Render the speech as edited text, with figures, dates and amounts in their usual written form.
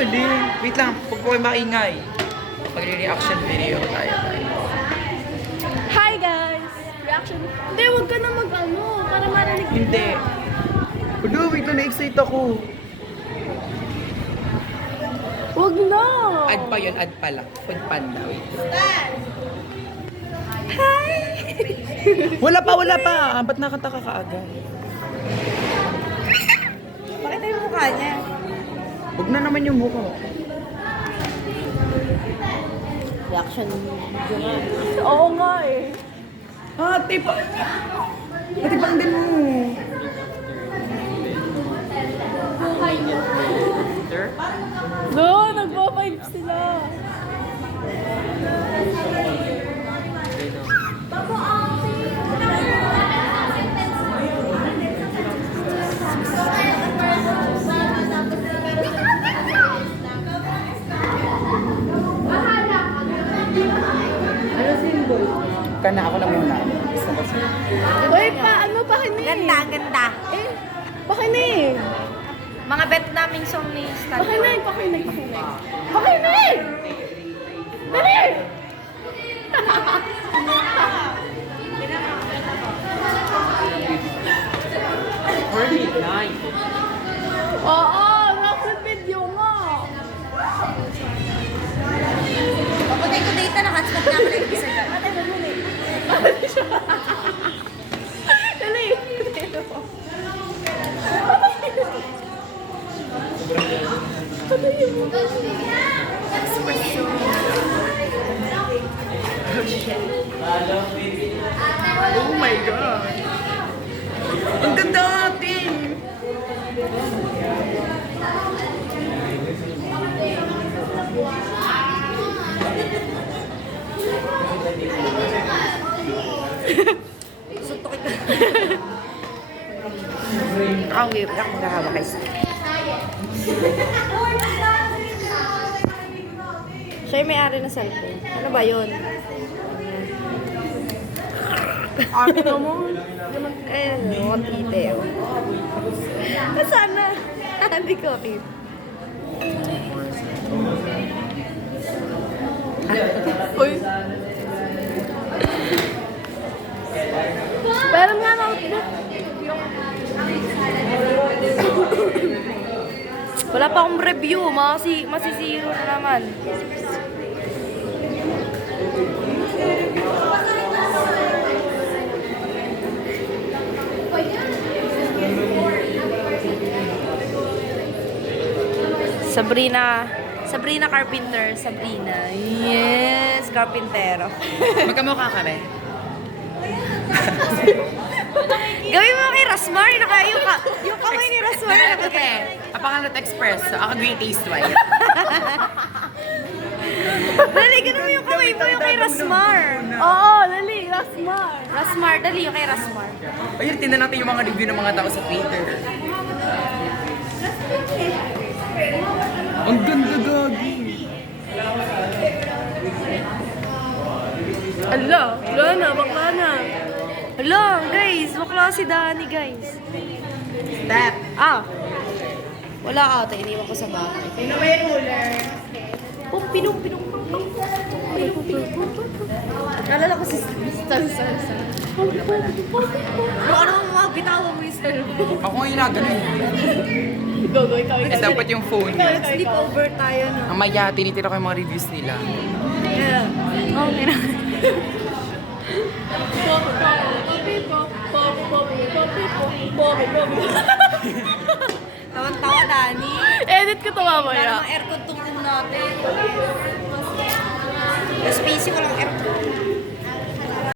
huli. Wait lang, huwag po kayo maingay. Magre-reaction video tayo. Hi guys! Reaction. Hindi, huwag ka na mag-ano. Para marinig kita. Hindi. Ulo, wait lang, na-excite ako. Huwag na! Ad pa yun, ad pa lang. Food panda. Wait. Hi! Wala pa. Ba't nakanta ka kaagad? Pakita yung mukha niya. Huwag na naman yung mukha. Reaction video nga. Oo nga eh. Ate pa. Ate pa din mo. No, nagpa-vibe sila. Kana ako lang muna. Uy, ano pa kini? Ganda, ganda. Eh, pakini. Mga bet naming song ni Stan. Pakini. Dali! Oo, reaction video nga. Papatay ko data, nakatspat nga pala yung isa dyan. Dali. Oh my God. Ang ganda natin. Suntok ito. Ang wave, ako maghahawa kayo. Siya yung may-ari na cellphone. Ano ba yun? Ate na mo. Eh, no, tite. Oh. Sana. Hindi ko okay. Uy. Pero nga na Wala pa akong review. Masisiro na naman. Sabrina Carpenter. Sabrina. Yes, Carpintero. Magkamukha kami. Gawin mo kay Rasmar. Yung kamay ni Rasmar. Okay. Apangalat Express. So, ako Green Taste White. Dali, ganun mo yung kamay mo yung kay Rasmar. Oo, dali. Rasmar. Rasmar, dali yung kay Rasmar. Ayun, tingnan natin yung mga review ng mga tao sa Twitter. Ang ganda gagi. Ala, wala na, bakla na. Hello, guys. Bakla si Dani, guys. Step. Wala ata. Iniwan ko sa bahay. Sino may ruler? Pinong. Nalala ko si Stan. Ano mo mga bitawan mo yung cellphone? Ako nga yung ganun. Go, ikaw. Eh, dapat yung phone. Sleep over tayo, no? Ang maya, tinitira ko yung mga reviews nila. Okay na. Tawan-tawa, Dani. Edit ko to Wala mamaya. namang aircon tungkol natin. Mas busy, walang aircon.